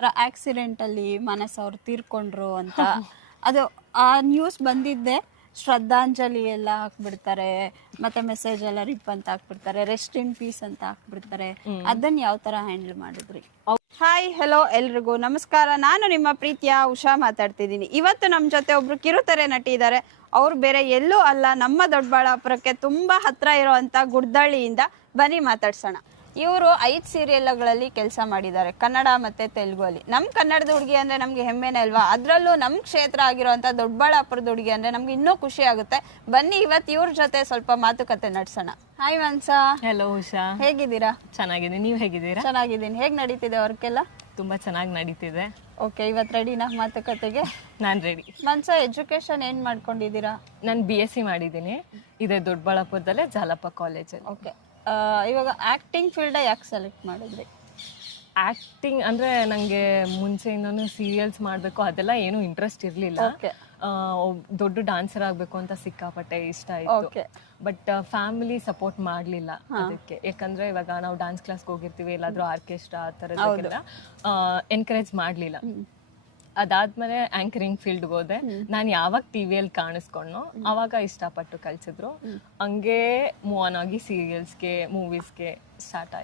Accident ಅಲ್ಲಿ ಮಾನಸ್ ಅವ್ರು ತೀರ್ಕೊಂಡ್ರು ಅಂತ ಅದು ಆ ನ್ಯೂಸ್ ಬಂದಿದ್ದೆ. ಶ್ರದ್ಧಾಂಜಲಿ ಎಲ್ಲ ಹಾಕ್ಬಿಡ್ತಾರೆ, ಮತ್ತೆ ಮೆಸೇಜ್ ಎಲ್ಲ ರಿಪ್ ಅಂತ ಹಾಕ್ಬಿಡ್ತಾರೆ, ರೆಸ್ಟ್ ಇನ್ ಪೀಸ್ ಅಂತ ಹಾಕ್ಬಿಡ್ತಾರೆ. ಅದನ್ನ ಯಾವ ತರ ಹ್ಯಾಂಡಲ್ ಮಾಡಿದ್ರಿ? ಹಾಯ್, ಹೆಲೋ ಎಲ್ರಿಗೂ ನಮಸ್ಕಾರ. ನಾನು ನಿಮ್ಮ ಪ್ರೀತಿಯ ಉಷಾ ಮಾತಾಡ್ತಿದ್ದೀನಿ. ಇವತ್ತು ನಮ್ಮ ಜೊತೆ ಒಬ್ರು ಕಿರುತೆರೆ ನಟಿ ಇದ್ದಾರೆ. ಅವ್ರು ಬೇರೆ ಎಲ್ಲೂ ಅಲ್ಲ, ನಮ್ಮ ದೊಡ್ಡಬಳ್ಳಾಪುರಕ್ಕೆ ತುಂಬಾ ಹತ್ರ ಇರುವಂತ ಗುಡ್ದಳ್ಳಿಯಿಂದ. ಬನ್ನಿ ಮಾತಾಡ್ಸೋಣ. ಇವರು 5 ಸೀರಿಯಲ್ಗಳಲ್ಲಿ ಕೆಲಸ ಮಾಡಿದ್ದಾರೆ, ಕನ್ನಡ ಮತ್ತೆ ತೆಲುಗು ಅಲ್ಲಿ. ನಮ್ಮ ಕನ್ನಡದ ಹುಡುಗಿ ಅಂದ್ರೆ ನಮ್ಗೆ ಹೆಮ್ಮೆನೇ ಅಲ್ವಾ? ಅದ್ರಲ್ಲೂ ನಮ್ಮ ಕ್ಷೇತ್ರ ಆಗಿರುವಂತ ದೊಡ್ಡಬಳ್ಳಾಪುರದ ಹುಡುಗಿ ಅಂದ್ರೆ ನಮ್ಗೆ ಇನ್ನೂ ಖುಷಿ ಆಗುತ್ತೆ. ಬನ್ನಿ ಇವತ್ತು ಇವ್ರ ಜೊತೆ ಸ್ವಲ್ಪ ಮಾತುಕತೆ ನಡೆಸೋಣ. ಹಾಯ್ ಮನ್ಸಾ. ಹೆಲೋ ಉಷಾ, ಹೇಗಿದ್ದೀರಾ? ಚೆನ್ನಾಗಿದ್ದೀನಿ, ನೀವು ಹೇಗಿದ್ದೀರಾ? ಚೆನ್ನಾಗಿದ್ದೀನಿ. ಹೇಗ್ ನಡೀತಿದೆ ವರ್ಕ್ ಎಲ್ಲ? ತುಂಬಾ ಚೆನ್ನಾಗಿ ನಡೀತಿದೆ. ಓಕೆ, ಇವತ್ತು ರೆಡಿನಾ ಮಾತುಕತೆಗೆ? ನಾನು ರೆಡಿ. ಮನ್ಸಾ, ಎಜುಕೇಶನ್ ಏನ್ ಮಾಡ್ಕೊಂಡಿದ್ದೀರಾ? ನಾನು BSc ಮಾಡಿದ್ದೀನಿ, ಇದೆ ದೊಡ್ಡಬಳ್ಳಾಪುರದಲ್ಲೇ ಜಾಲಪ್ಪ ಕಾಲೇಜಲ್ಲಿ. ಓಕೆ, ಇವಾಗ ಆಕ್ಟಿಂಗ್ ಫೀಲ್ಡ್ ಯಾಕೆ ಸೆಲೆಕ್ಟ್ ಮಾಡಿದ್ರಿ? ಆಕ್ಟಿಂಗ್ ಅಂದ್ರೆ ನಂಗೆ ಮುಂಚೆಯಿಂದನೂ ಸೀರಿಯಲ್ಸ್ ಮಾಡಬೇಕು ಅದೆಲ್ಲ ಏನು ಇಂಟ್ರೆಸ್ಟ್ ಇರಲಿಲ್ಲ. ದೊಡ್ಡ ಡಾನ್ಸರ್ ಆಗಬೇಕು ಅಂತ ಸಿಕ್ಕಾಪಟ್ಟೆ ಇಷ್ಟ ಆಯ್ತು. ಬಟ್ ಫ್ಯಾಮಿಲಿ ಸಪೋರ್ಟ್ ಮಾಡಲಿಲ್ಲ ಅದಕ್ಕೆ. ಯಾಕಂದ್ರೆ ಇವಾಗ ನಾವು ಡಾನ್ಸ್ ಕ್ಲಾಸ್ಗೆ ಹೋಗಿರ್ತೀವಿ, ಎಲ್ಲಾದ್ರೂ ಆರ್ಕೆಸ್ಟ್ರಾ ಆ ಥರದ್ದೆಲ್ಲ ಎನ್ಕರೇಜ್ ಮಾಡಲಿಲ್ಲ. ಅದಾದ್ಮೇಲೆ ಆಂಕರಿಂಗ್ ಫೀಲ್ಡ್ಗೆ ಹೋದೆ. ನಾನು ಯಾವಾಗ ಟಿವಿಯಲ್ಲಿ ಕಾಣಿಸ್ಕೊಂಡು ಅವಾಗ ಇಷ್ಟಪಟ್ಟು ಕಳ್ಸಿದ್ರು. ಹಂಗೆ ಮೂವ್ ಆನ್ ಆಗಿ ಸೀರಿಯಲ್ಸ್ಗೆ, ಮೂವೀಸ್ಗೆ ಸ್ಟಾರ್ಟ್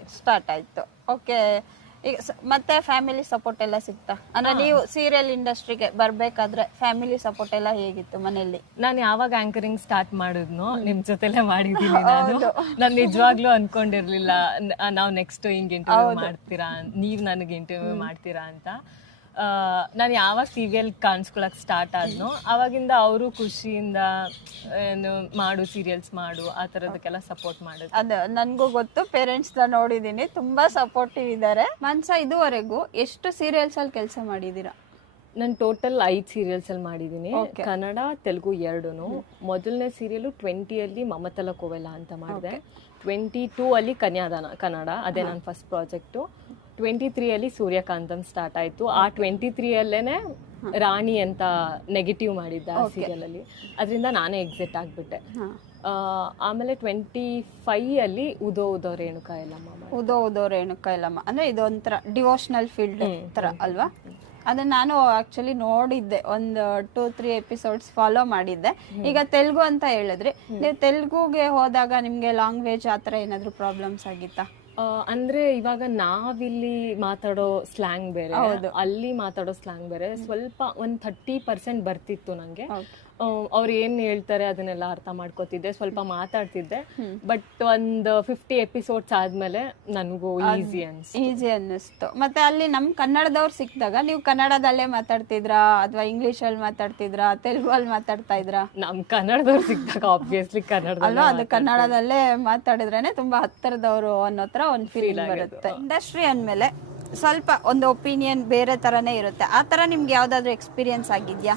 ಆಯ್ತು. ಓಕೆ, ಈಗ ಮತ್ತೆ ಫ್ಯಾಮಿಲಿ ಸಪೋರ್ಟ್ ಎಲ್ಲ ಸಿಗ್ತಾ? ಅಂದ್ರೆ ನೀವು ಸೀರಿಯಲ್ ಇಂಡಸ್ಟ್ರಿಗೆ ಬರ್ಬೇಕಾದ್ರೆ ಫ್ಯಾಮಿಲಿ ಸಪೋರ್ಟ್ ಎಲ್ಲ ಹೇಗಿತ್ತು ಮನೆಯಲ್ಲಿ? ನಾನು ಯಾವಾಗ ಆಂಕರಿಂಗ್ ಸ್ಟಾರ್ಟ್ ಮಾಡಿದ್ನೋ ನಿಮ್ ಜೊತೆಲೆ ಮಾಡಿದ್ದೀನಿ. ನಾನು ನಿಜವಾಗ್ಲೂ ಅನ್ಕೊಂಡಿರ್ಲಿಲ್ಲ ನಾವು ನೆಕ್ಸ್ಟ್ ಹಿಂಗ್ ಇಂಟರ್ವ್ಯೂ ಮಾಡ್ತೀರಾ, ನೀವ್ ನನಗೆ ಇಂಟರ್ವ್ಯೂ ಮಾಡ್ತೀರಾ ಅಂತ. ನಾನು ಯಾವಾಗ ಟಿವಿಯಲ್ಲಿ ಕಾಣಿಸ್ಕೊಳಕ್ ಸ್ಟಾರ್ಟ್ ಆದ್ನೋ ಅವಾಗಿಂದ ಅವರು ಖುಷಿಯಿಂದ ಏನು ಮಾಡು, ಸೀರಿಯಲ್ಸ್ ಮಾಡು, ಆ ಥರದಕ್ಕೆಲ್ಲ ಸಪೋರ್ಟ್ ಮಾಡಿದ್ರು. ಅದ ನನ್ಗೂ ಗೊತ್ತು, ಪೇರೆಂಟ್ಸ್ ನೋಡಿದೀನಿ, ತುಂಬಾ ಸಪೋರ್ಟಿವ್ ಇದ್ದಾರೆ. ಮನ್ಸಾ, ಇದುವರೆಗೂ ಎಷ್ಟು ಸೀರಿಯಲ್ಸ್ ಅಲ್ಲಿ ಕೆಲಸ ಮಾಡಿದೀರಾ? ನಾನು ಟೋಟಲ್ 5 ಸೀರಿಯಲ್ಸ್ ಅಲ್ಲಿ ಮಾಡಿದ್ದೀನಿ, ಕನ್ನಡ ತೆಲುಗು 2. ಮೊದಲನೇ ಸೀರಿಯಲ್ 20 ಮಮತಲ ಕೋವೆಲ ಅಂತ ಮಾಡಿದೆ. 22 ಅಲ್ಲಿ ಕನ್ಯಾದಾನ ಕನ್ನಡ, ಅದೇ ನನ್ನ ಫಸ್ಟ್ ಪ್ರಾಜೆಕ್ಟು. 23 ಸೂರ್ಯಕಾಂತಂ ಸ್ಟಾರ್ಟ್ ಆಯ್ತು. ಆ 23 ರಾಣಿ ಅಂತ ನೆಗೆಟಿವ್ ಮಾಡಿದ್ದೆ ಆ ಸೀರಿಯಲ್ ಅಲ್ಲಿ, ಅದರಿಂದ ನಾನೇ ಎಕ್ಸಿಟ್ ಆಗ್ಬಿಟ್ಟೆ. ಆಮೇಲೆ 25 ಉದೋ ಉದೋ ರೇಣುಕಾ ಯಲ್ಲಮ್ಮ. ಉದೋ ಉದೋ ರೇಣುಕಾ ಯಲ್ಲಮ್ಮ ಅಂದ್ರೆ ಇದೊಂಥರ ಡಿವೋಷನಲ್ ಫೀಲ್ಡ್ ತರ ಅಲ್ವಾ? ಅದನ್ನ ನಾನು ಆಕ್ಚುಲಿ ನೋಡಿದ್ದೆ, ಒಂದು 2-3 ಎಪಿಸೋಡ್ಸ್ ಫಾಲೋ ಮಾಡಿದ್ದೆ. ಈಗ ತೆಲುಗು ಅಂತ ಹೇಳಿದ್ರಿ, ನೀವು ತೆಲುಗುಗೆ ಹೋದಾಗ ನಿಮ್ಗೆ ಲ್ಯಾಂಗ್ವೇಜ್ ಆತರ ಏನಾದ್ರು ಪ್ರಾಬ್ಲಮ್ಸ್ ಆಗಿತ್ತಾ? ಅಂದ್ರೆ ಇವಾಗ ನಾವಿಲ್ಲಿ ಮಾತಾಡೋ ಸ್ಲ್ಯಾಂಗ್ ಬೇರೆ, ಅಲ್ಲಿ ಮಾತಾಡೋ ಸ್ಲ್ಯಾಂಗ್ ಬೇರೆ. ಸ್ವಲ್ಪ ಒಂದ್ 30% ಬರ್ತಿತ್ತು ನಂಗೆ. ಅವ್ರು ಏನ್ ಹೇಳ್ತಾರೆ ಅದನ್ನೆಲ್ಲ ಅರ್ಥ ಮಾಡ್ಕೋತಿದ್ದೆ, ಸ್ವಲ್ಪ ಮಾತಾಡ್ತಿದ್ದೆ. ಬಟ್ ಒಂದ್ 50 ಎಪಿಸೋಡ್ಸ್ ಆದ್ಮೇಲೆ ನನಗೂ ಈಸಿ ಅನ್ನಿಸ್ತು. ಮತ್ತೆ ಅಲ್ಲಿ ನಮ್ ಕನ್ನಡದವ್ರು ಸಿಕ್ಕಿದಾಗ ನೀವು ಕನ್ನಡದಲ್ಲೇ ಮಾತಾಡ್ತಿದ್ರಾ ಅಥವಾ ಇಂಗ್ಲಿಷ್ ಅಲ್ಲಿ ಮಾತಾಡ್ತಿದ್ರಾ, ತೆಲುಗು ಅಲ್ಲಿ ಮಾತಾಡ್ತಾ ಇದ್ರಾ? ನಮ್ ಕನ್ನಡದವ್ರು ಸಿಕ್ಕಿದಾಗ ಆಬ್ವಿಯಸ್ಲಿ ಕನ್ನಡ ಅಲ್ವಾ, ಅದು ಕನ್ನಡದಲ್ಲೇ ಮಾತಾಡಿದ್ರೇನೆ ತುಂಬಾ ಹತ್ತಿರದವರು ಅನ್ನೋ ತರ ಒಂದ್ ಫೀಲಿಂಗ್ ಬರುತ್ತೆ. ಇಂಡಸ್ಟ್ರಿ ಅಂದ್ಮೇಲೆ ಸ್ವಲ್ಪ ಒಂದು ಒಪಿನಿಯನ್ ಬೇರೆ ತರನೇ ಇರುತ್ತೆ. ಆ ತರ ನಿಮ್ಗೆ ಯಾವ್ದಾದ್ರು ಎಕ್ಸ್ಪೀರಿಯನ್ಸ್ ಆಗಿದ್ಯಾ?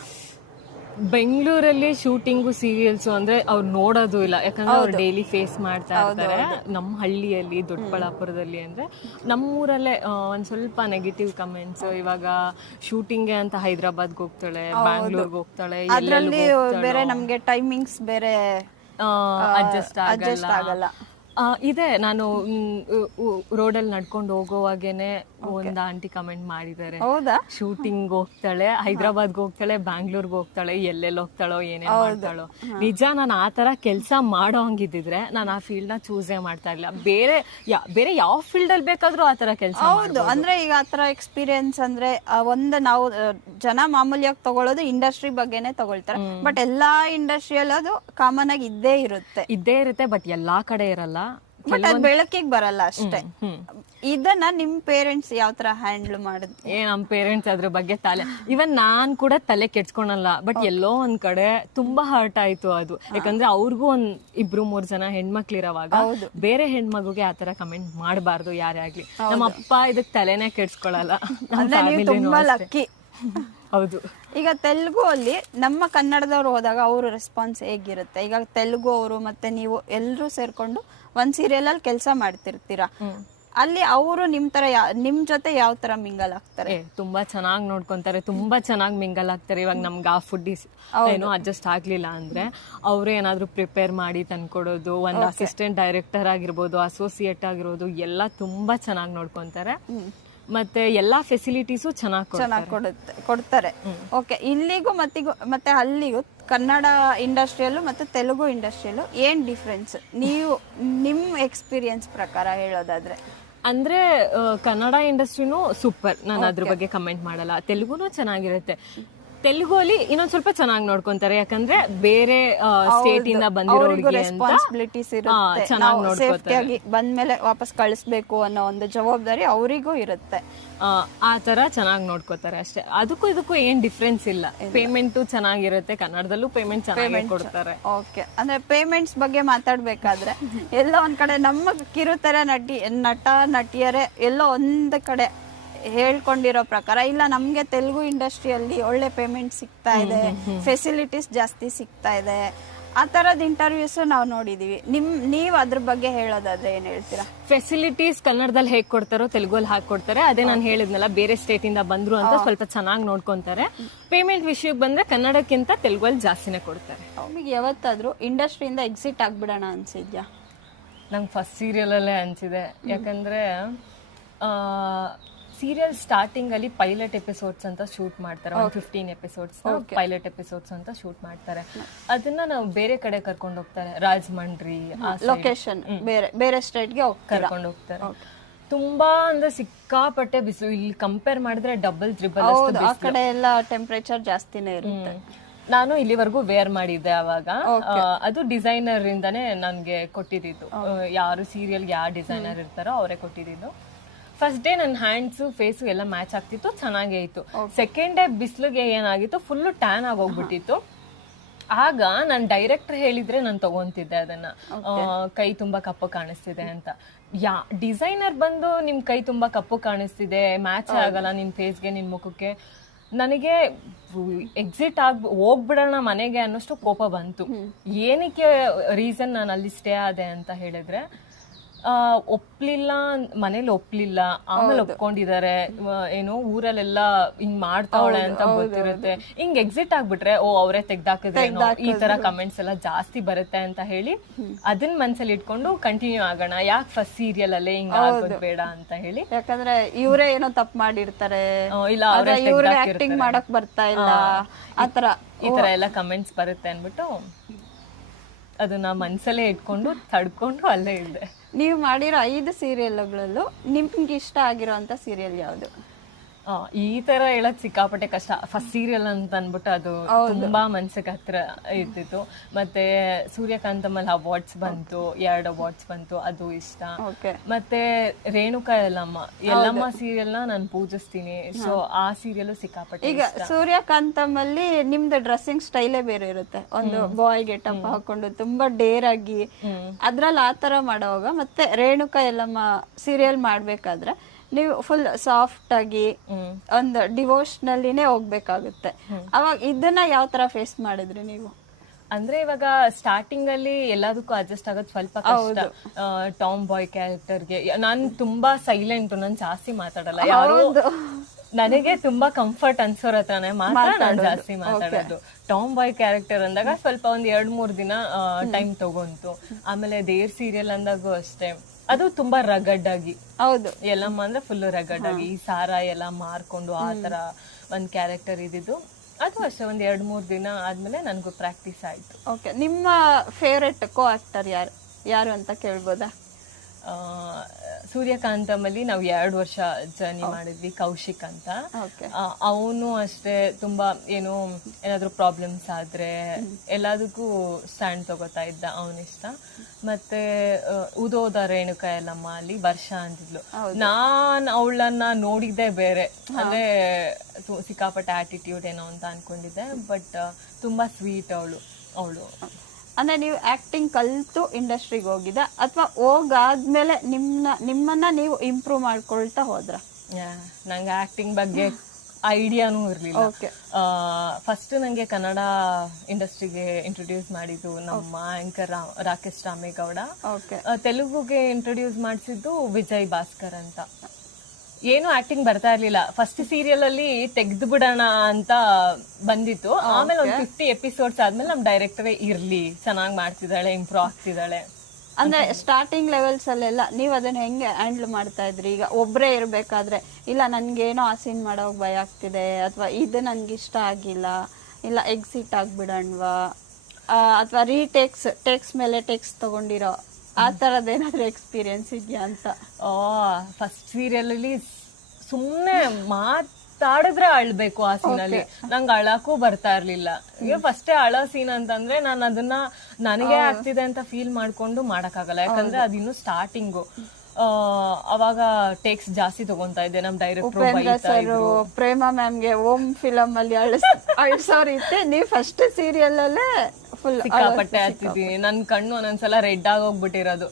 ಬೆಂಗಳೂರಲ್ಲಿ ಶೂಟಿಂಗು ಸೀರಿಯಲ್ಸ್ ಅಂದ್ರೆ ಅವ್ರು ನೋಡೋದು ಇಲ್ಲ, ಯಾಕಂದ್ರೆ ಅವ್ರು ಡೈಲಿ ಫೇಸ್ ಮಾಡ್ತಾ ಇರ್ತಾರೆ. ನಮ್ಮ ಹಳ್ಳಿಯಲ್ಲಿ ದೊಡ್ಡಬಳ್ಳಾಪುರದಲ್ಲಿ ಅಂದ್ರೆ ನಮ್ಮೂರಲ್ಲೇ ಒಂದ್ ಸ್ವಲ್ಪ ನೆಗೆಟಿವ್ ಕಮೆಂಟ್ಸ್. ಇವಾಗ ಶೂಟಿಂಗ್ ಅಂತ ಹೈದರಾಬಾದ್ಗೆ ಹೋಗ್ತಾಳೆ, ಬ್ಯಾಂಗ್ಳೂರ್ಗೆ ಹೋಗ್ತಾಳೆ, ಅದ್ರಲ್ಲಿ ಬೇರೆ ನಮ್ಗೆ ಟೈಮಿಂಗ್ಸ್ ಬೇರೆ ಅಡ್ಜಸ್ಟ್ ಆಗಲ್ಲ. ಇದೆ, ನಾನು ರೋಡಲ್ಲಿ ನಡ್ಕೊಂಡು ಹೋಗೋವಾಗೇನೆ ಒಂದ್ ಆಂಟಿ ಕಮೆಂಟ್ ಮಾಡಿದ್ದಾರೆ, ಶೂಟಿಂಗ್ ಹೋಗ್ತಾಳೆ, ಹೈದರಾಬಾದ್ಗೆ ಹೋಗ್ತಾಳೆ, ಬ್ಯಾಂಗ್ಳೂರ್ಗೆ ಹೋಗ್ತಾಳೆ, ಎಲ್ಲೆಲ್ಲಿ ಹೋಗ್ತಾಳೋ ಏನೇನ್ ಮಾಡ್ತಾಳೋ. ನಿಜ, ನಾನು ಆ ತರ ಕೆಲಸ ಮಾಡೋ ಹಂಗಿದ್ರೆ ನಾನು ಆ ಫೀಲ್ಡ್ ನ ಚೂಸೇ ಮಾಡ್ತಾ ಇಲ್ಲ. ಬೇರೆ ಯಾವ ಫೀಲ್ಡ್ ಅಲ್ಲಿ ಬೇಕಾದ್ರೂ ಆ ತರ ಕೆಲಸ. ಹೌದು, ಅಂದ್ರೆ ಈಗ ಆತರ ಎಕ್ಸ್ಪೀರಿಯನ್ಸ್ ಅಂದ್ರೆ ಒಂದು ನಾವು ಜನ ಮಾಮೂಲಿಯಾಗಿ ತಗೊಳ್ಳೋದು ಇಂಡಸ್ಟ್ರಿ ಬಗ್ಗೆನೆ ತಗೊಳ್ತಾರೆ. ಬಟ್ ಎಲ್ಲಾ ಇಂಡಸ್ಟ್ರಿಯಲ್ಲಿ ಅದು ಕಾಮನ್ ಆಗಿ ಇದ್ದೇ ಇರುತ್ತೆ. ಬಟ್ ಎಲ್ಲಾ ಕಡೆ ಇರಲ್ಲ, ಬಟ್ ಅದ್ ಬೆಳಕಿಗೆ ಬರಲ್ಲ ಅಷ್ಟೇ. ಇದನ್ನ ನಿಮ್ ಪೇರೆಂಟ್ಸ್ ಯಾವ ತರ ಹ್ಯಾಂಡಲ್ ಮಾಡಿದ್ರು? ನಮ್ ಪೇರೆಂಟ್ಸ್ ಅದ್ರ ಬಗ್ಗೆ ಇವನ್ ನಾನ್ ಕೂಡ ತಲೆ ಕೆಡ್ಸ್ಕೊಳಲ್ಲ. ಬಟ್ ಎಲ್ಲೋ ಒಂದ್ ಕಡೆ ತುಂಬಾ ಹರ್ಟ್ ಆಯ್ತು ಅದು. ಯಾಕಂದ್ರೆ ಅವ್ರಿಗೂ 2-3 ಜನ ಹೆಣ್ಮಕ್ಳಿರೋವಾಗ ಬೇರೆ ಹೆಣ್ಮಗುಗೆ ಆತರ ಕಮೆಂಟ್ ಮಾಡಬಾರ್ದು ಯಾರೇ ಆಗ್ಲಿ. ನಮ್ಮ ಅಪ್ಪ ಇದಕ್ ತಲೆನೇ ಕೆಡ್ಸ್ಕೊಳಲ್ಲ. ತುಂಬಾ ಲಕ್ಕಿ. ಹೌದು. ಈಗ ತೆಲುಗು ಅಲ್ಲಿ ನಮ್ಮ ಕನ್ನಡದವ್ರು ಹೋದಾಗ ಅವ್ರ ರೆಸ್ಪಾನ್ಸ್ ಹೇಗಿರುತ್ತೆ? ಈಗ ತೆಲುಗು ಅವರು ಮತ್ತೆ ನೀವು ಎಲ್ಲರೂ ಸೇರ್ಕೊಂಡು ಒಂದ್ ಸೀರಿಯಲ್ ಅಲ್ಲಿ ಕೆಲಸ ಮಾಡ್ತಿರ್ತೀರಾ, ಅಲ್ಲಿ ಅವರು ನಿಮ್ ಜೊತೆ ಯಾವ ತರ ಮಿಂಗಲ್ ಆಗ್ತಾರೆ? ತುಂಬಾ ಚೆನ್ನಾಗಿ ನೋಡ್ಕೊಂತಾರೆ, ತುಂಬಾ ಚೆನ್ನಾಗಿ ಮಿಂಗಲ್ ಆಗ್ತಾರೆ. ಇವಾಗ ನಮ್ಗೆ ಆ ಫುಡ್ ಏನೋ ಅಡ್ಜಸ್ಟ್ ಆಗ್ಲಿಲ್ಲ ಅಂದ್ರೆ ಅವ್ರು ಏನಾದ್ರು ಪ್ರಿಪೇರ್ ಮಾಡಿ ತಂದ್ಕೊಡೋದು. ಒಂದ್ ಅಸಿಸ್ಟೆಂಟ್ ಡೈರೆಕ್ಟರ್ ಆಗಿರ್ಬೋದು, ಅಸೋಸಿಯೇಟ್ ಆಗಿರ್ಬೋದು, ಎಲ್ಲ ತುಂಬಾ ಚೆನ್ನಾಗಿ ನೋಡ್ಕೊಂತಾರೆ. ಮತ್ತೆ ಎಲ್ಲಾ ಫೆಸಿಲಿಟೀಸು ಚೆನ್ನಾಗಿ ಕೊಡ್ತಾರೆ. ಓಕೆ, ಇಲ್ಲಿಗೂ ಮತ್ತೆ ಅಲ್ಲಿಗೂ ಕನ್ನಡ ಇಂಡಸ್ಟ್ರಿಯಲ್ಲೂ ಮತ್ತೆ ತೆಲುಗು ಇಂಡಸ್ಟ್ರಿಯಲ್ಲೂ ಏನ್ ಡಿಫ್ರೆನ್ಸ್ ನೀವು ನಿಮ್ ಎಕ್ಸ್ಪೀರಿಯನ್ಸ್ ಪ್ರಕಾರ ಹೇಳೋದಾದ್ರೆ? ಅಂದ್ರೆ ಕನ್ನಡ ಇಂಡಸ್ಟ್ರಿನೂ ಸೂಪರ್, ನಾನು ಅದ್ರ ಬಗ್ಗೆ ಕಮೆಂಟ್ ಮಾಡಲ್ಲ. ತೆಲುಗುನು ಚೆನ್ನಾಗಿರುತ್ತೆ. ತೆಲುಗು ಅಲ್ಲಿ ಇನ್ನೊಂದ್ ಸ್ವಲ್ಪ ಚೆನ್ನಾಗಿ ನೋಡ್ಕೊಂತಾರೆ, ಯಾಕಂದ್ರೆ ಬೇರೆ ಸ್ಟೇಟ್ ಇಂದ ಬಂದಿರೋರಿಗೆ ರೆಸ್ಪಾನ್ಸಿಬಿಲಿಟೀಸ್ ಇರುತ್ತೆ, ಸೇಫ್ಟಿಯಾಗಿ ಬಂದ್ಮೇಲೆ ವಾಪಸ್ ಕಳಿಸ್ಬೇಕು ಅನ್ನೋ ಒಂದು ಜವಾಬ್ದಾರಿ ಅವರಿಗೂ ಇರುತ್ತೆ. ಆ ತರ ಚೆನ್ನಾಗಿ ನೋಡ್ಕೋತಾರೆ ಅಷ್ಟೇ. ಅದಕ್ಕೂ ಇದಕ್ಕೂ ಏನ್ ಡಿಫ್ರೆನ್ಸ್ ಇಲ್ಲ. ಪೇಮೆಂಟ್ ಚೆನ್ನಾಗಿರುತ್ತೆ, ಕನ್ನಡದಲ್ಲೂ ಪೇಮೆಂಟ್ ಚೆನ್ನಾಗಿ ಕೊಡ್ತಾರೆ. ಓಕೆ, ಅಂದ್ರೆ ಪೇಮೆಂಟ್ಸ್ ಬಗ್ಗೆ ಮಾತಾಡ್ಬೇಕಾದ್ರೆ ಎಲ್ಲೋ ಒಂದ್ ಕಡೆ ನಮ್ಮ ಕಿರುತೆರೆ ನಟ ನಟಿಯರೇ ಎಲ್ಲೋ ಒಂದ್ ಕಡೆ ಹೇಳ್ಕೊಂಡಿರೋ ಪ್ರಕಾರ, ಇಲ್ಲ ನಮ್ಗೆ ತೆಲುಗು ಇಂಡಸ್ಟ್ರಿಯಲ್ಲಿ ಒಳ್ಳೆ ಪೇಮೆಂಟ್ ಸಿಗ್ತಾ ಇದೆ, ಫೆಸಿಲಿಟೀಸ್ ಜಾಸ್ತಿ ಸಿಗ್ತಾ ಇದೆ, ಆ ತರದ ಇಂಟರ್ವ್ಯೂಸ್ ನಾವು ನೋಡಿದೀವಿ. ನೀವ್ ಅದ್ರ ಬಗ್ಗೆ ಹೇಳೋದಾದ್ರೆ ಏನ್ ಹೇಳ್ತೀರಾ? ಫೆಸಿಲಿಟೀಸ್ ಕನ್ನಡದಲ್ಲಿ ಹೇಗ್ ಕೊಡ್ತಾರೋ ತೆಲುಗಲ್ಲಿ ಹಾಕಿ ಕೊಡ್ತಾರೆ. ಅದೇ ನಾನು ಹೇಳಿದ್ನಲ್ಲ, ಬೇರೆ ಸ್ಟೇಟ್ ಇಂದ ಬಂದ್ರು ಅಂತ ಸ್ವಲ್ಪ ಚೆನ್ನಾಗಿ ನೋಡ್ಕೊಂತಾರೆ. ಪೇಮೆಂಟ್ ವಿಷಯಕ್ಕೆ ಬಂದ್ರೆ ಕನ್ನಡಕ್ಕಿಂತ ತೆಲುಗಲ್ಲಿ ಜಾಸ್ತಿನೇ ಕೊಡ್ತಾರೆ. ನಿಮಗೆ ಯಾವತ್ತಾದ್ರೂ ಇಂಡಸ್ಟ್ರಿಯಿಂದ ಎಕ್ಸಿಟ್ ಆಗ್ಬಿಡೋಣ ಅನ್ಸಿದ್ಯಾ? ನಂಗೆ ಫಸ್ಟ್ ಸೀರಿಯಲ್ ಅಲ್ಲೇ ಅನ್ಸಿದೆ. ಯಾಕಂದ್ರೆ ಸೀರಿಯಲ್ ಸ್ಟಾರ್ಟಿಂಗ್ ಅಲ್ಲಿ ಪೈಲಟ್ ಎಪಿಸೋಡ್ಸ್ ಅಂತ ಶೂಟ್ ಮಾಡ್ತಾರೆ. 15 ಎಪಿಸೋಡ್ಸ್ ಪೈಲಟ್ ಎಪಿಸೋಡ್ಸ್ ಅಂತ ಶೂಟ್ ಮಾಡ್ತಾರೆ. ಅದನ್ನ ನಾವು ಬೇರೆ ಕಡೆ ಕರ್ಕೊಂಡು ಹೋಗ್ತಾರೆ, ರಾಜಮಂಡ್ರಿ ಲೊಕೇಶನ್ ಬೇರೆ ಸ್ಟೇಟ್ಗೆ ಕರ್ಕೊಂಡು ಹೋಗ್ತಾರೆ. ತುಂಬಾ ಅಂದ್ರೆ ಸಿಕ್ಕಾಪಟ್ಟೆ ಬಿಸಿಲು. ಇಲ್ಲಿ ಕಂಪೇರ್ ಮಾಡಿದ್ರೆ ಡಬಲ್ ಟ್ರಿಬಲ್ ಆ ಕಡೆ ಎಲ್ಲ ಟೆಂಪರೇಚರ್ ಜಾಸ್ತಿನೇ ಇರುತ್ತೆ. ನಾನು ಇಲ್ಲಿವರೆಗೂ ವೇರ್ ಮಾಡಿದ್ದೆ ಅವಾಗ. ಅದು ಡಿಸೈನರ್ ಇಂದಾನೆ ನನ್ಗೆ ಕೊಟ್ಟಿದ್ದು. ಯಾರು ಸೀರಿಯಲ್ ಯಾವ ಡಿಸೈನರ್ ಇರ್ತಾರೋ ಅವರೇ ಕೊಟ್ಟಿದ್ದು. ಫಸ್ಟ್ ಡೇ ನನ್ನ ಹ್ಯಾಂಡ್ಸು ಫೇಸು ಎಲ್ಲ ಮ್ಯಾಚ್ ಆಗ್ತಿತ್ತು, ಚೆನ್ನಾಗೇ ಇತ್ತು. ಸೆಕೆಂಡ್ ಡೇ ಬಿಸಿಲಿಗೆ ಏನಾಗಿತ್ತು, ಫುಲ್ಲು ಟ್ಯಾನ್ ಆಗೋಗ್ಬಿಟ್ಟಿತ್ತು. ಆಗ ನಾನು ಡೈರೆಕ್ಟರ್ ಹೇಳಿದ್ರೆ ನಾನು ತಗೊಂತಿದ್ದೆ ಅದನ್ನ, ಕೈ ತುಂಬಾ ಕಪ್ಪು ಕಾಣಿಸ್ತಿದೆ ಅಂತ. ಡಿಸೈನರ್ ಬಂದು ನಿಮ್ ಕೈ ತುಂಬಾ ಕಪ್ಪು ಕಾಣಿಸ್ತಿದೆ, ಮ್ಯಾಚ್ ಆಗಲ್ಲ ನಿಮ್ ಫೇಸ್ಗೆ ನಿಮ್ ಮುಖಕ್ಕೆ, ನನಗೆ ಎಕ್ಸಿಟ್ ಹೋಗ್ಬಿಡೋಣ ಮನೆಗೆ ಅನ್ನೋಷ್ಟು ಕೋಪ ಬಂತು. ಏನಕ್ಕೆ ರೀಸನ್ ನಾನು ಅಲ್ಲಿ ಸ್ಟೇ ಆದೆ ಅಂತ ಹೇಳಿದ್ರೆ, ಒಪ್ಲಿಲ್ಲ, ಮನೇಲಿ ಒಪ್ಲಿಲ್ಲ, ಆಮೇಲೆ ಒಪ್ಕೊಂಡಿದ್ದಾರೆ. ಏನೋ ಊರಲ್ಲೆಲ್ಲ ಹಿಂಗ್ ಮಾಡ್ತಾವಳೆ ಅಂತ ಗೊತ್ತಿರುತ್ತೆ. ಹಿಂಗ್ ಎಕ್ಸಿಟ್ ಆಗ್ಬಿಟ್ರೆ ಅವರೇ ತೆಗ್ದಾಕಿದ್ರೇನೋ ಈ ತರ ಕಮೆಂಟ್ಸ್ ಎಲ್ಲ ಜಾಸ್ತಿ ಬರುತ್ತೆ ಅಂತ ಹೇಳಿ ಅದನ್ನ ಮನ್ಸಲ್ಲಿ ಇಟ್ಕೊಂಡು ಕಂಟಿನ್ಯೂ ಆಗೋಣ, ಯಾಕೆ ಫಸ್ಟ್ ಸೀರಿಯಲ್ ಅಲ್ಲೇ ಹಿಂಗ್ ಆಗೋದು ಬೇಡ ಅಂತ ಹೇಳಿ. ಯಾಕಂದ್ರೆ ಇವರೇ ಏನೋ ತಪ್ಪು ಮಾಡಿರ್ತಾರೆ, ಇಲ್ಲ ಅವ್ರೇ ಆಕ್ಟಿಂಗ್ ಮಾಡಕ್ ಬರ್ತಾ ಇಲ್ಲ, ಆತರ ಈ ತರ ಎಲ್ಲ ಕಮೆಂಟ್ಸ್ ಬರುತ್ತೆ ಅನ್ಬಿಟ್ಟು ಅದನ್ನ ಮನ್ಸಲ್ಲೇ ಇಟ್ಕೊಂಡು ತಡ್ಕೊಂಡು ಅಲ್ಲೇ ಇದ್ದೆ. ನೀವು ಮಾಡಿರೋ 5 ಸೀರಿಯಲ್ಗಳಲ್ಲೂ ನಿಮ್ಗೆ ಇಷ್ಟ ಆಗಿರೋಂಥ ಸೀರಿಯಲ್ ಯಾವುದು? ಈ ತರ ಹೇಳಕ್ ಸಿಕ್ಕಾಪಟ್ಟೆ ಕಷ್ಟ. ಫಸ್ಟ್ ಸೀರಿಯಲ್ ಅಂತ ಅನ್ಬಿಟ್ಟು ಅದು ತುಂಬಾ ಮನ್ಸಿಗೆ ಹತ್ರ ಇರ್ತಿತ್ತು. ಮತ್ತೆ ಸೂರ್ಯಕಾಂತಮಲ್ಲಿ ಅವಾರ್ಡ್ಸ್ ಬಂತು, 2 ಅವಾರ್ಡ್ಸ್ ಬಂತು, ಅದು ಇಷ್ಟ. ಮತ್ತೆ ರೇಣುಕಾ ಯಲ್ಲಮ್ಮ ಸೀರಿಯಲ್ ನ ನಾನು ಪೂಜಿಸ್ತೀನಿ. ಸೊ ಆ ಸೀರಿಯಲ್ ಸಿಕ್ಕಾಪಟ್ಟೆ. ಈಗ ಸೂರ್ಯಕಾಂತಮಲ್ಲಿ ನಿಮ್ದು ಡ್ರೆಸ್ಸಿಂಗ್ ಸ್ಟೈಲೇ ಬೇರೆ ಇರುತ್ತೆ, ಒಂದು ಬಾಯ್ ಗೆಟಪ್ ಹಾಕೊಂಡು ತುಂಬಾ ಡೇರ್ ಆಗಿ, ಅದ್ರಲ್ಲಿ ಆತರ ಮಾಡೋವಾಗ ಮತ್ತೆ ರೇಣುಕಾ ಯಲ್ಲಮ್ಮ ಸೀರಿಯಲ್ ಮಾಡ್ಬೇಕಾದ್ರೆ ನೀವು ಫುಲ್ ಸಾಫ್ಟ್ ಆಗಿ ಒಂದು ಡಿವೋಷನಲ್ಲಿನೇ ಹೋಗ್ಬೇಕಾಗುತ್ತೆ. ಅವಾಗ ಇದನ್ನ ಯಾವ ತರ ಫೇಸ್ ಮಾಡಿದ್ರಿ ನೀವು? ಅಂದ್ರೆ ಇವಾಗ ಸ್ಟಾರ್ಟಿಂಗ್ ಅಲ್ಲಿ ಎಲ್ಲದಕ್ಕೂ ಅಡ್ಜಸ್ಟ್ ಆಗೋದು ಸ್ವಲ್ಪ ಕಷ್ಟ. ಟಾಮ್ ಬಾಯ್ ಕ್ಯಾರೆಕ್ಟರ್ಗೆ ನಾನು ತುಂಬಾ ಸೈಲೆಂಟ್, ನಾನು ಜಾಸ್ತಿ ಮಾತಾಡಲ್ಲ. ಯಾರು ನನಗೆ ತುಂಬಾ ಕಂಫರ್ಟ್ ಅನ್ಸೋರ್ ಹತ್ರನೇ ಮಾತ್ರ ನಾನು ಜಾಸ್ತಿ ಮಾತಾಡೋದು. ಟಾಮ್ ಬಾಯ್ ಕ್ಯಾರೆಕ್ಟರ್ ಅಂದಾಗ ಸ್ವಲ್ಪ ಒಂದ್ 2-3 ದಿನ ಟೈಮ್ ತಗೊಂತು. ಆಮೇಲೆ ದೇರ್ ಸೀರಿಯಲ್ ಅಂದಾಗೂ ಅಷ್ಟೇ, ಅದು ತುಂಬಾ ರಗಡ್ ಆಗಿ, ಹೌದು, ಯಲ್ಲಮ್ಮ ಅಂದ್ರೆ ಫುಲ್ ರಗಡ್ ಆಗಿ ಈ ಸಾರ ಎಲ್ಲ ಮಾರ್ಕೊಂಡು ಆ ತರ ಒಂದ್ ಕ್ಯಾರೆಕ್ಟರ್ ಇದ್ದಿದ್ದು. ಅದು ಅಷ್ಟೇ, ಒಂದ್ 2-3 ದಿನ ಆದ್ಮೇಲೆ ನನ್ಗೂ ಪ್ರಾಕ್ಟೀಸ್ ಆಯ್ತು. ಓಕೆ, ನಿಮ್ಮ ಫೇವ್ರೆಟ್ ಕೋ ಆಕ್ಟರ್ ಯಾರು ಅಂತ ಕೇಳ್ಬೋದಾ? ಸೂರ್ಯಕಾಂತಮಲ್ಲಿ ನಾವು 2 ವರ್ಷ ಜರ್ನಿ ಮಾಡಿದ್ವಿ, ಕೌಶಿಕ್ ಅಂತ. ಅವನು ಅಷ್ಟೇ ತುಂಬಾ ಏನಾದ್ರು ಪ್ರಾಬ್ಲಮ್ಸ್ ಆದ್ರೆ ಎಲ್ಲದಕ್ಕೂ ಸ್ಟ್ಯಾಂಡ್ ತಗೋತಾ ಇದ್ದ, ಅವನಿಷ್ಟ. ಮತ್ತೆ ಉದೋದ ರೇಣುಕಾ ಯಲ್ಲಮ್ಮ ಅಲ್ಲಿ ವರ್ಷ ಅಂತಿದ್ಲು. ನಾನ್ ಅವಳನ್ನ ನೋಡಿದ್ದೆ ಬೇರೆ, ಅಂದ್ರೆ ಸಿಕ್ಕಾಪಟ್ಟೆ ಆಟಿಟ್ಯೂಡ್ ಏನೋ ಅಂತ ಅನ್ಕೊಂಡಿದ್ದೆ. ಬಟ್ ತುಂಬಾ ಸ್ವೀಟ್ ಅವಳು. ಅಂದ್ರೆ ನೀವು ಆಕ್ಟಿಂಗ್ ಕಲ್ತು ಇಂಡಸ್ಟ್ರಿಗೆ ಹೋಗಿದ್ದ, ಅಥವಾ ಹೋಗಾದ್ಮೇಲೆ ನಿಮ್ಮನ್ನ ನೀವು ಇಂಪ್ರೂವ್ ಮಾಡ್ಕೊಳ್ತಾ ಹೋದ್ರ? ನಂಗೆ ಆಕ್ಟಿಂಗ್ ಬಗ್ಗೆ ಐಡಿಯಾನು ಇರ್ಲಿಲ್ಲ. ಫಸ್ಟ್ ನಂಗೆ ಕನ್ನಡ ಇಂಡಸ್ಟ್ರಿಗೆ ಇಂಟ್ರೊಡ್ಯೂಸ್ ಮಾಡಿದ್ದು ನಮ್ಮ ಆಂಕರ್ ರಾಕೇಶ್ ರಾಮೇಗೌಡ. ತೆಲುಗುಗೆ ಇಂಟ್ರೊಡ್ಯೂಸ್ ಮಾಡಿಸಿದ್ದು ವಿಜಯ್ ಭಾಸ್ಕರ್ ಅಂತ. ಏನು ಆಕ್ಟಿಂಗ್ ಬರ್ತಾ ಇರ್ಲಿಲ್ಲ. ಫಸ್ಟ್ ಸೀರಿಯಲ್ ಅಲ್ಲಿ ತೆಗ್ದು ಬಿಡೋಣ ಅಂತ ಬಂದಿತ್ತು. ಆಮೇಲೆ ಒಂದು 50 ಎಪಿಸೋಡ್ಸ್ ಆದ್ಮೇಲೆ ನಮ್ ಡೈರೆಕ್ಟರೇ ಇರ್ಲಿ, ಚೆನ್ನಾಗಿ ಮಾಡ್ತಿದ್ದಾಳೆ, ಇಂಪ್ರೂವ್ ಆಗ್ತಿದ್ದಾಳೆ, ಅಂದ್ರೆ ಸ್ಟಾರ್ಟಿಂಗ್ ಲೆವೆಲ್ಸ್ ಅಲ್ಲೆಲ್ಲ ನೀವು ಅದನ್ನ ಹೆಂಗೆ ಹ್ಯಾಂಡಲ್ ಮಾಡ್ತಾ ಇದ್ರಿ? ಈಗ ಒಬ್ಬರೇ ಇರಬೇಕಾದ್ರೆ ಇಲ್ಲ ನನ್ಗೇನೋ ಆ ಸೀನ್ ಮಾಡೋಕೆ ಭಯ ಆಗ್ತಿದೆ, ಅಥವಾ ಇದು ನನ್ಗೆ ಇಷ್ಟ ಆಗಿಲ್ಲ, ಇಲ್ಲ ಎಕ್ಸಿಟ್ ಆಗ್ಬಿಡಣ್ವಾ, ಅಥವಾ ಟೇಕ್ಸ್ ಮೇಲೆ ಟೇಕ್ಸ್ ತಗೊಂಡಿರೋ ಆ ಥರದ್ದು ಏನಾದರೂ ಎಕ್ಸ್ಪೀರಿಯನ್ಸ್ ಇದೆಯಾ ಅಂತ? ಫಸ್ಟ್ ಸೀರಿಯಲ್ ಅಲ್ಲಿ ಸುಮ್ಮನೆ ಮಾತಾಡಿದ್ರೆ ಅಳ್ಬೇಕು ಆ ಸೀನಲ್ಲಿ. ನಂಗೆ ಅಳಕ್ಕೂ ಬರ್ತಾ ಇರ್ಲಿಲ್ಲ. ಈಗ ಫಸ್ಟೇ ಅಳೋ ಸೀನ್ ಅಂತಂದ್ರೆ ನಾನು ಅದನ್ನ ನನಗೆ ಆಗ್ತಿದೆ ಅಂತ ಫೀಲ್ ಮಾಡ್ಕೊಂಡು ಮಾಡಕ್ಕಾಗಲ್ಲ, ಯಾಕಂದ್ರೆ ಅದಿನ್ನು ಸ್ಟಾರ್ಟಿಂಗು. ಅವಾಗ ಟೇಕ್ಸ್ ಜಾಸ್ತಿ ತಗೊಂತಾ ಇದ್ದೆ. ನಮ್ ಡೈರೆಕ್ಟರ್ ಪ್ರೇಮ ಮ್ಯಾಮ್ಗೆ ಓಮ್ ಫಿಲಮ್ ಅಲ್ಲಿ ಅಳ್ಸೋರಿತ್ತೆ, ನೀವು ಫಸ್ಟ್ ಸೀರಿಯಲ್ ಅಲ್ಲೇ ಫುಲ್ ಸಿಕ್ಕಾಪಟ್ಟೆ ಹತ್ತಿದ್ದೀನಿ. ನನ್ ಕಣ್ಣು ಒಂದೊಂದ್ಸಲ ರೆಡ್ ಆಗೋಗ್ಬಿಟ್ಟಿರೋದು.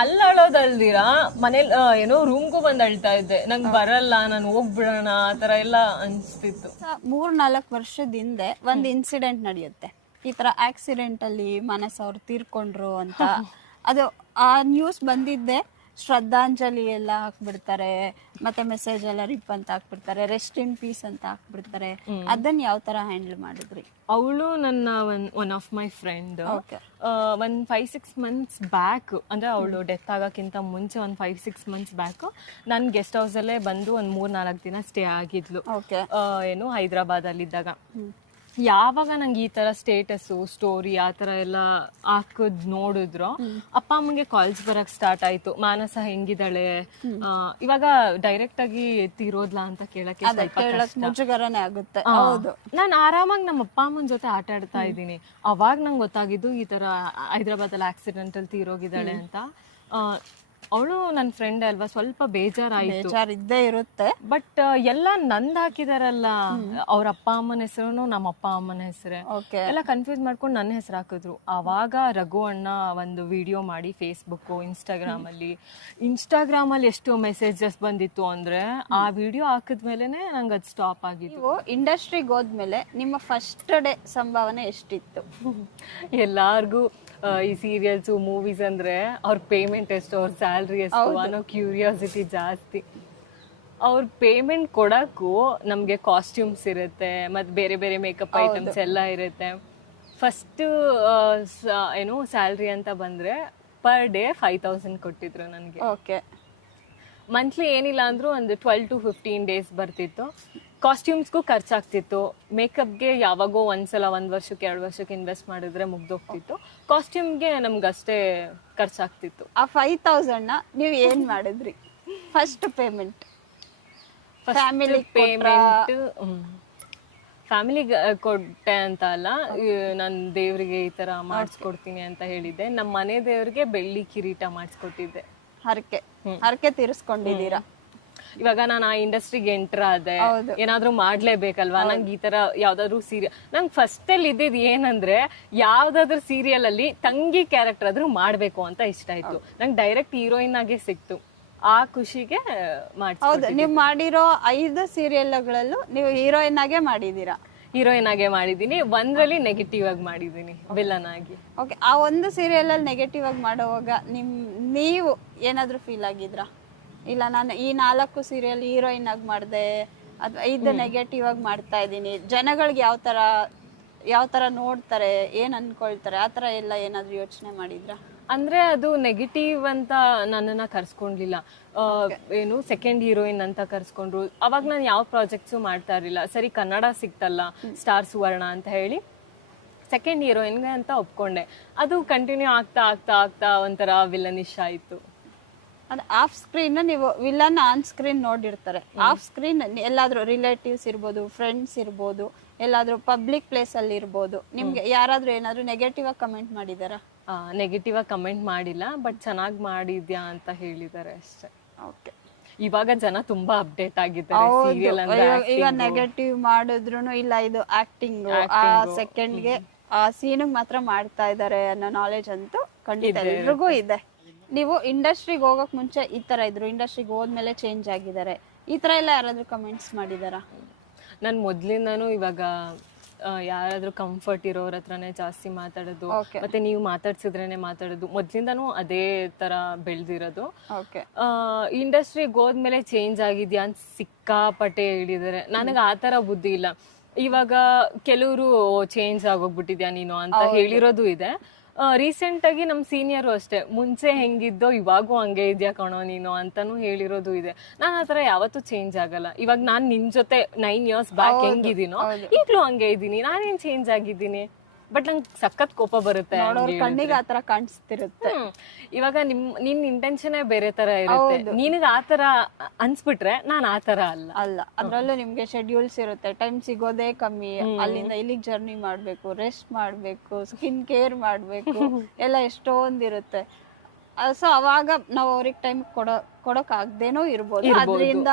ಅಲ್ಲಿ ಅಳೋದಲ್ದಿರಾ ಮನೇಲಿ ಏನೋ ರೂಮ್ಗೂ ಬಂದ್ ಅಳ್ತಾ ಇದ್ದೆ. ನಂಗೆ ಬರಲ್ಲ, ನಾನು ಹೋಗ್ಬಿಡೋಣ ಆ ತರ ಎಲ್ಲ ಅನ್ಸ್ತಿತ್ತು. 3-4 ವರ್ಷದ ಹಿಂದೆ ಒಂದ್ ಇನ್ಸಿಡೆಂಟ್ ನಡೆಯುತ್ತೆ, ಈ ತರ ಆಕ್ಸಿಡೆಂಟ್ ಅಲ್ಲಿ ಮಾನಸ್ ಅವ್ರು ತೀರ್ಕೊಂಡ್ರು ಅಂತ. ಅದು ಆ ನ್ಯೂಸ್ ಬಂದಿದ್ದೆ ಶ್ರದ್ಧಾಂಜಲಿ ಎಲ್ಲ ಹಾಕ್ಬಿಡ್ತಾರೆ, ಮತ್ತೆ ಮೆಸೇಜ್ ಎಲ್ಲ ರಿಪ್ ಅಂತ ಹಾಕ್ಬಿಡ್ತಾರೆ, ರೆಸ್ಟ್ ಇನ್ ಪೀಸ್ ಅಂತ ಹಾಕ್ಬಿಡ್ತಾರೆ. ಅದನ್ನ ಯಾವ ತರ ಹ್ಯಾಂಡಲ್ ಮಾಡಿದ್ರಿ? ಅವಳು ನನ್ನ ಒನ್ ಆಫ್ ಮೈ ಫ್ರೆಂಡ್ ಒಂದ್ 5-6 months ಬ್ಯಾಕ್, ಅಂದ್ರೆ ಅವಳು ಡೆತ್ ಆಗೋಕ್ಕಿಂತ ಮುಂಚೆ ಒಂದ್ 5-6 months ಬ್ಯಾಕ್ ನನ್ ಗೆಸ್ಟ್ ಹೌಸ್ ಅಲ್ಲೇ ಬಂದು ಒಂದ್ 3-4 ದಿನ ಸ್ಟೇ ಆಗಿದ್ಲು. ಏನು ಹೈದ್ರಾಬಾದ್ ಅಲ್ಲಿ ಇದ್ದಾಗ. ಯಾವಾಗ ನಂಗೆ ಈ ತರ ಸ್ಟೇಟಸ್ ಸ್ಟೋರಿ ಆ ತರ ಎಲ್ಲ ಹಾಕದ್ ನೋಡಿದ್ರು ಅಪ್ಪ ಅಮ್ಮಂಗೆ ಕಾಲ್ಸ್ ಬರಕ್ ಸ್ಟಾರ್ಟ್ ಆಯ್ತು. ಮಾನಸ ಹೆಂಗಿದಾಳೆ, ಇವಾಗ ಡೈರೆಕ್ಟ್ ಆಗಿ ತೀರೋದ್ಲಾ ಅಂತ ಕೇಳಕ್ಕೆ ಮುಜುಗರನೇ ಆಗುತ್ತೆ. ನಾನು ಆರಾಮಾಗಿ ನಮ್ಮ ಅಪ್ಪ ಅಮ್ಮನ ಜೊತೆ ಆಟ ಆಡ್ತಾ ಇದ್ದೀನಿ. ಅವಾಗ ನಂಗೆ ಗೊತ್ತಾಗಿದ್ದು ಈ ತರ ಹೈದ್ರಾಬಾದ್ ಅಲ್ಲಿ ಆಕ್ಸಿಡೆಂಟ್ ಅಲ್ಲಿ ತೀರೋಗಿದ್ದಾಳೆ ಅಂತ. ಅವಳು ನನ್ನ ಫ್ರೆಂಡ್ ಅಲ್ವಾ, ಸ್ವಲ್ಪ ಬೇಜಾರಿದ್ದೇ ಇರುತ್ತೆ. ಬಟ್ ಎಲ್ಲ ನಂದ್ ಹಾಕಿದಾರಲ್ಲ, ಅವ್ರ ಅಪ್ಪ ಅಮ್ಮನ ಹೆಸರು ನಮ್ಮ ಅಪ್ಪ ಅಮ್ಮನ ಹೆಸರೇ, ಎಲ್ಲ ಕನ್ಫ್ಯೂಸ್ ಮಾಡ್ಕೊಂಡು ನನ್ನ ಹೆಸರು ಹಾಕಿದ್ರು. ಅವಾಗ ರಘು ಅಣ್ಣ ಒಂದು ವಿಡಿಯೋ ಮಾಡಿ ಫೇಸ್ಬುಕ್ ಇನ್ಸ್ಟಾಗ್ರಾಮ್ ಅಲ್ಲಿ ಎಷ್ಟು ಮೆಸೇಜಸ್ ಬಂದಿತ್ತು ಅಂದ್ರೆ ಆ ವಿಡಿಯೋ ಹಾಕಿದ್ಮೇಲೆನೆ ನಂಗೆ ಅದು ಸ್ಟಾಪ್ ಆಗಿತ್ತು. ನೀವು ಇಂಡಸ್ಟ್ರಿಗೆ ಹೋದ್ಮೇಲೆ ನಿಮ್ಮ ಫಸ್ಟ್ ಡೇ ಸಂಭಾವನೆ ಎಷ್ಟಿತ್ತು? ಎಲ್ಲಾರ್ಗು ಈ ಸೀರಿಯಲ್ಸ್ ಮೂವೀಸ್ ಅಂದ್ರೆ ಅವ್ರ ಪೇಮೆಂಟ್ ಎಷ್ಟು, ಅವ್ರ ಸ್ಯಾಲ್ರಿ ಎಷ್ಟು ಅನ್ನೋ ಕ್ಯೂರಿಯಾಸಿಟಿ ಜಾಸ್ತಿ. ಅವ್ರ ಪೇಮೆಂಟ್ ಕೊಡಕ್ಕೂ ನಮ್ಗೆ ಕಾಸ್ಟ್ಯೂಮ್ಸ್ ಇರುತ್ತೆ, ಮತ್ತೆ ಬೇರೆ ಬೇರೆ ಮೇಕಪ್ ಐಟಮ್ಸ್ ಎಲ್ಲ ಇರುತ್ತೆ. ಫಸ್ಟ್ ಏನು ಸ್ಯಾಲ್ರಿ ಅಂತ ಬಂದ್ರೆ ಪರ್ ಡೇ 5,000 ಕೊಟ್ಟಿದ್ರು ನನಗೆ. ಮಂತ್ಲಿ ಏನಿಲ್ಲ ಅಂದ್ರೂ ಒಂದು 12 to 15 days ಬರ್ತಿತ್ತು. ಕಾಸ್ಟ್ಯೂಮ್ಸ್ಗೂ ಖರ್ಚಾಗ್ತಿತ್ತು. ಮೇಕಪ್ಗೆ ಯಾವಾಗೋ ಒಂದ್ಸಲ 1 ವರ್ಷಕ್ಕೆ 2 ವರ್ಷಕ್ಕೆ ಇನ್ವೆಸ್ಟ್ ಮಾಡಿದ್ರೆ ಮುಗ್ದೋಗ್ತಿತ್ತು. ಕಾಸ್ಟ್ಯೂಮ್ಗೆ ನಮ್ಗಷ್ಟೇ ಖರ್ಚಾಗ್ತಿತ್ತು. ಆ 5,000 ನೀವು ಏನ್ ಮಾಡಿದ್ರಿ? ಫಸ್ಟ್ ಪೇಮೆಂಟ್ ಫ್ಯಾಮಿಲಿಗೆ ಕೊಟ್ಟೆ ಅಂತ ಅಲ್ಲ, ನಾನು ದೇವ್ರಿಗೆ ಈ ತರ ಮಾಡಿಸ್ಕೊಡ್ತೀನಿ ಅಂತ ಹೇಳಿದ್ದೆ. ನಮ್ಮ ಮನೆ ದೇವ್ರಿಗೆ ಬೆಳ್ಳಿ ಕಿರೀಟ ಮಾಡಿಸ್ಕೊಟ್ಟಿದ್ದೆ. ಹರಕೆ ತೀರಿಸ್ಕೊಂಡಿದ್ದೀರಾ? ಇವಾಗ ನಾನು ಆ ಇಂಡಸ್ಟ್ರಿಗೆ ಎಂಟರ್ ಆದೆ, ಏನಾದ್ರೂ ಮಾಡ್ಲೇಬೇಕಲ್ವಾ. ನಂಗೆ ಈ ತರ ಯಾವ್ದಾದ್ರು ಸೀರಿಯಲ್, ನಂಗೆ ಫಸ್ಟ್ ಅಲ್ಲಿ ಇದ್ದಿದ್ ಏನಂದ್ರೆ ಯಾವ್ದಾದ್ರು ಸೀರಿಯಲ್ ಅಲ್ಲಿ ತಂಗಿ ಕ್ಯಾರೆಕ್ಟರ್ ಆದ್ರೂ ಮಾಡ್ಬೇಕು ಅಂತ ಇಷ್ಟ ಆಯ್ತು. ನಂಗೆ ಡೈರೆಕ್ಟ್ ಹೀರೋಯಿನ್ ಆಗೇ ಸಿಕ್ತು. ಆ ಖುಷಿಗೆ ಹೌದು. ನೀವು ಮಾಡಿರೋ 5 ಸೀರಿಯಲ್ಗಳಲ್ಲೂ ನೀವು ಹೀರೋಯಿನ್ ಆಗೇ ಮಾಡಿದೀರಾ? ಹೀರೋಯಿನ್ ಆಗೇ ಮಾಡಿದೀನಿ. ಒಂದ್ರಲ್ಲಿ ನೆಗೆಟಿವ್ ಆಗಿ ಮಾಡಿದೀನಿ, ವಿಲನ್ ಆಗಿ. ಓಕೆ. ಆ ಒಂದು ಸೀರಿಯಲ್ ಅಲ್ಲಿ ನೆಗೆಟಿವ್ ಆಗಿ ಮಾಡುವಾಗ ನೀವು ಏನಾದ್ರೂ ಫೀಲ್ ಆಗಿದ್ರಾ? ಇಲ್ಲ ನಾನು ಈ 4 ಸೀರಿಯಲ್ ಹೀರೋಯಿನ್ ಆಗಿ ಮಾಡಿದೆ, ಅಥವಾ ಇದು ನೆಗೆಟಿವ್ ಆಗಿ ಮಾಡ್ತಾ ಇದ್ದೀನಿ, ಜನಗಳಿಗೆ ಯಾವ ತರ ನೋಡ್ತಾರೆ, ಏನ್ ಅನ್ಕೊಳ್ತಾರೆ, ಆ ತರ ಎಲ್ಲ ಏನಾದ್ರು ಯೋಚನೆ ಮಾಡಿದ್ರಾ? ಅಂದ್ರೆ ಅದು ನೆಗೆಟಿವ್ ಅಂತ ನನ್ನನ್ನ ಕರ್ಸ್ಕೊಂಡ್ಲಿಲ್ಲ. ಏನು ಸೆಕೆಂಡ್ ಹೀರೋಯಿನ್ ಅಂತ ಕರ್ಸ್ಕೊಂಡ್ರು. ಅವಾಗ ನಾನು ಯಾವ ಪ್ರಾಜೆಕ್ಟ್ಸು ಮಾಡ್ತಾ ಇರ್ಲಿಲ್ಲ. ಸರಿ ಕನ್ನಡ ಸಿಕ್ತಲ್ಲ, ಸ್ಟಾರ್ ಸುವರ್ಣ ಅಂತ ಹೇಳಿ ಸೆಕೆಂಡ್ ಹೀರೋಯಿನ್ಗೆ ಅಂತ ಒಪ್ಕೊಂಡೆ. ಅದು ಕಂಟಿನ್ಯೂ ಆಗ್ತಾ ಆಗ್ತಾ ಆಗ್ತಾ ಒಂಥರ ವಿಲನಿಶ್ ಆಯ್ತು. ಅದು ಆಫ್ ಸ್ಕ್ರೀನ್ ನೀವು ವಿಲನ್ ಆನ್ ಸ್ಕ್ರೀನ್ ನೋಡಿರ್ತಾರೆ. ಆಫ್ ಸ್ಕ್ರೀನ್ ಎಲ್ಲಾದ್ರೂ ರಿಲೇಟಿವ್ಸ್ ಇರ್ಬೋದು, ಫ್ರೆಂಡ್ಸ್ ಇರ್ಬೋದು, ಎಲ್ಲಾದ್ರೂ ಪಬ್ಲಿಕ್ ಪ್ಲೇಸ್ ಅಲ್ಲಿ ಇರ್ಬೋದು, ನಿಮ್ಗೆ ಯಾರಾದ್ರೂ ಏನಾದ್ರೂ ನೆಗೆಟಿವ್ ಆಗಿ ಕಮೆಂಟ್ ಮಾಡಿದಾರ? ನೆಗೆಟಿವ್ ಆಗಿ ಕಮೆಂಟ್ ಮಾಡಿಲ್ಲ, ಬಟ್ ಚೆನ್ನಾಗಿ ಮಾಡಿದ್ಯಾ ಅಂತ ಹೇಳಿದ್ದಾರೆ ಅಷ್ಟೇ. ಓಕೆ. ಇವಾಗ ಜನ ತುಂಬಾ ಅಪ್ಡೇಟ್ ಆಗಿದ್ದಾರೆ ಸೀರಿಯಲ್ ಅಂದ್ರೆ. ಈಗ ನೆಗೆಟಿವ್ ಮಾಡಿದ್ರು ಇಲ್ಲ ಇದು ಆಕ್ಟಿಂಗ್, ಆ ಸೆಕೆಂಡ್ಗೆ ಆ ಸೀನ್ ಮಾತ್ರ ಮಾಡ್ತಾ ಇದಾರೆ ಅನ್ನೋ ನಾಲೆಜ್ ಅಂತೂ ಖಂಡಿತ ಎಲ್ರಿಗೂ ಇದೆ. ನೀವು ಇಂಡಸ್ಟ್ರಿಗೆ ಹೋಗಕ್ ಮುಂಚೆ ಈ ತರ ಇದ್ರು, ಇಂಡಸ್ಟ್ರಿಗೆ ಹೋದ್ಮೇಲೆ ಚೇಂಜ್ ಆಗಿದ್ದಾರೆ, ಈ ತರ ಎಲ್ಲ ಯಾರಾದ್ರೂ ಕಮೆಂಟ್ಸ್ ಮಾಡಿದಾರ? ನಾನು ಮೊದ್ಲಿಂದಾನು ಇವಾಗ ಯಾರಾದ್ರೂ ಕಂಫರ್ಟ್ ಇರೋರ ಹತ್ರನೇ ಜಾಸ್ತಿ ಮಾತಾಡೋದು, ಮತ್ತೆ ನೀವು ಮಾತಾಡ್ಸಿದ್ರೇನೆ ಮಾತಾಡೋದು, ಮೊದ್ಲಿಂದಾನು ಅದೇ ತರ ಬೆಳ್ದಿರೋದು. ಇಂಡಸ್ಟ್ರಿಗೆ ಹೋದ್ಮೇಲೆ ಚೇಂಜ್ ಆಗಿದ್ಯಾ ಅಂತ ಸಿಕ್ಕಾಪಟ್ಟೆ ಹೇಳಿದಾರೆ. ನನಗೆ ಆತರ ಬುದ್ಧಿ ಇಲ್ಲ. ಇವಾಗ ಕೆಲವರು ಚೇಂಜ್ ಆಗೋಗ್ಬಿಟ್ಟಿದ್ಯಾ ನೀನು ಅಂತ ಹೇಳಿರೋದು ಇದೆ. ರೀಸೆಂಟ್ ಆಗಿ ನಮ್ ಸೀನಿಯರು ಅಷ್ಟೇ, ಮುಂಚೆ ಹೆಂಗಿದ್ದೋ ಇವಾಗೂ ಹಂಗೆ ಇದ್ಯಾ ಕಣೋ ನೀನು ಅಂತಾನು ಹೇಳಿರೋದು ಇದೆ. ನಾನು ಆತರ ಯಾವತ್ತೂ ಚೇಂಜ್ ಆಗಲ್ಲ. ಇವಾಗ ನಾನ್ ನಿನ್ ಜೊತೆ 9 years ಬ್ಯಾಕ್ ಹೆಂಗಿದೀನೋ ಈಗ್ಲೂ ಹಂಗೆ ಇದೀನಿ, ನಾನೇನ್ ಚೇಂಜ್ ಆಗಿದ್ದೀನಿ. ಬಟ್ ನಂಗೆ ಸಖತ್ ಕೋಪ ಬರುತ್ತೆ. ಕಣ್ಣಿಗೆ ಆತರ ಕಾಣಿಸ್ತಿರುತ್ತೆ. ಇವಾಗ ನಿನ್ ಇಂಟೆನ್ಷನ್ ಬೇರೆ ತರ ಇರುತ್ತೆ. ನಿನಗೆ ಆತರ ಅನ್ಸ್ಬಿಟ್ರೆ ನಾನ್ ಆತರ ಅಲ್ಲ. ಅದ್ರಲ್ಲೂ ನಿಮ್ಗೆ ಶೆಡ್ಯೂಲ್ಸ್ ಇರುತ್ತೆ, ಟೈಮ್ ಸಿಗೋದೇ ಕಮ್ಮಿ. ಅಲ್ಲಿಂದ ಇಲ್ಲಿಗೆ ಜರ್ನಿ ಮಾಡ್ಬೇಕು, ರೆಸ್ಟ್ ಮಾಡ್ಬೇಕು, ಸ್ಕಿನ್ ಕೇರ್ ಮಾಡ್ಬೇಕು, ಎಲ್ಲ ಎಷ್ಟೊಂದಿರುತ್ತೆ. ಸೊ ಅವಾಗ ನಾವು ಅವ್ರಿಗೆ ಟೈಮ್ ಕೊಡೋಕ್ ಆಗದೇನೋ ಇರ್ಬೋದು. ಅದರಿಂದ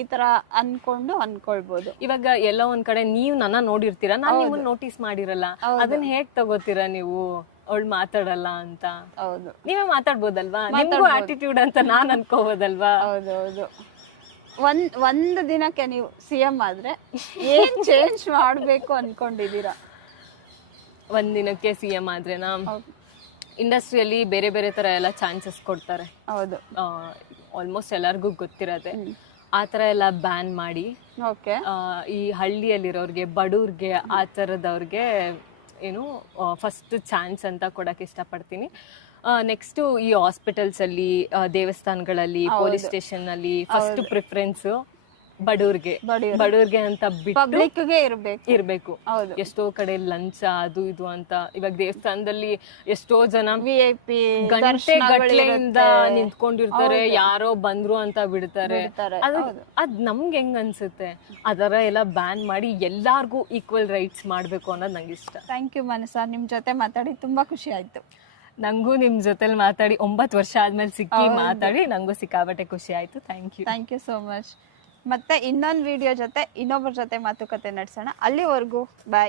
ಈ ತರ ಅನ್ಕೊಳ್ಬೋದು. ಇವಾಗ ಎಲ್ಲ ಒಂದ್ ಕಡೆ ನೀವ್ ನನ್ನ ನೋಡಿರ್ತೀರಾ, ನಾನ್ ನಿಮ್ಮನ್ನ ನೋಟಿಸ್ ಮಾಡಿರಲ್ಲ. ಅದನ್ನ ಹೇಗ್ ತಗೋತೀರಾ ನೀವು? ಅವಳು ಮಾತಾಡಲ್ಲ ಅಂತ. ಹೌದು, ನೀವೇ ಮಾತಾಡ್ಬೋದಲ್ವಾ? ನಿಮ್ಗೂ ಆಟಿಟ್ಯೂಡ್ ಅಂತ ನಾನ್ ಅನ್ಕೋಬೋದಲ್ವಾ? ಹೌದೌದು. ಒಂದ್ ದಿನಕ್ಕೆ ನೀವು CM ಆದ್ರೆ ಏನ್ ಚೇಂಜ್ ಮಾಡ್ಬೇಕು ಅನ್ಕೊಂಡಿದೀರಾ? ಒಂದ್ ದಿನಕ್ಕೆ CM ಆದ್ರೆನಾ? ಇಂಡಸ್ಟ್ರಿಯಲ್ಲಿ ಬೇರೆ ಬೇರೆ ತರ ಎಲ್ಲ ಚಾನ್ಸಸ್ ಕೊಡ್ತಾರೆ. ಹೌದು, ಆಲ್ಮೋಸ್ಟ್ ಎಲ್ಲರಿಗೂ ಗೊತ್ತಿರತ್ತೆ. ಆ ತರ ಎಲ್ಲ ಬ್ಯಾನ್ ಮಾಡಿ ಈ ಹಳ್ಳಿಯಲ್ಲಿರೋರ್ಗೆ, ಬಡವ್ರಿಗೆ, ಆ ತರದವ್ರಿಗೆ ಏನು ಫಸ್ಟ್ ಚಾನ್ಸ್ ಅಂತ ಕೊಡಕ್ ಇಷ್ಟಪಡ್ತೀನಿ. ನೆಕ್ಸ್ಟ್ ಈ ಹಾಸ್ಪಿಟಲ್ಸ್ ಅಲ್ಲಿ, ದೇವಸ್ಥಾನಗಳಲ್ಲಿ, ಪೊಲೀಸ್ ಸ್ಟೇಷನ್ ಅಲ್ಲಿ ಫಸ್ಟ್ ಪ್ರಿಫರೆನ್ಸ್ ಬಡವ್ರಿಗೆ ಅಂತ ಬಿಟ್ಟು ಇರ್ಬೇಕು. ಎಷ್ಟೋ ಕಡೆ ಲಂಚ ಅದು ಇದು ಅಂತ. ಇವಾಗ ದೇವಸ್ಥಾನದಲ್ಲಿ ಎಷ್ಟೋ ಜನ VIP ಗಂಟೆಗಟ್ಟಲೆಯಿಂದ ನಿಂತ್ಕೊಂಡಿರ್ತಾರೆ, ಯಾರೋ ಬಂದ್ರು ಅಂತ ಬಿಡ್ತಾರೆ. ಅದ್ ನಮ್ಗೆ ಹೆಂಗ್ ಅನ್ಸುತ್ತೆ? ಅದರ ಎಲ್ಲ ಬ್ಯಾನ್ ಮಾಡಿ ಎಲ್ಲಾರ್ಗೂ ಈಕ್ವಲ್ ರೈಟ್ಸ್ ಮಾಡ್ಬೇಕು ಅನ್ನೋದು ನಂಗೆ ಇಷ್ಟ. ಥ್ಯಾಂಕ್ ಯು ಮನಸಾ, ನಿಮ್ ಜೊತೆ ಮಾತಾಡಿ ತುಂಬಾ ಖುಷಿ ಆಯ್ತು. ನಂಗೂ ನಿಮ್ ಜೊತೆಲಿ ಮಾತಾಡಿ 9 ವರ್ಷ ಆದ್ಮೇಲೆ ಸಿಕ್ಕಿ ಮಾತಾಡಿ ನಂಗೂ ಸಿಕ್ಕಾಬಟ್ಟೆ ಖುಷಿ ಆಯ್ತು. Thank you so much. ಮತ್ತೆ ಇನ್ನೊಂದು ವಿಡಿಯೋ ಜೊತೆ ಇನ್ನೊಬ್ಬರ ಜೊತೆ ಮಾತುಕತೆ ನಡೆಸೋಣ. ಅಲ್ಲಿವರೆಗೂ ಬಾಯ್.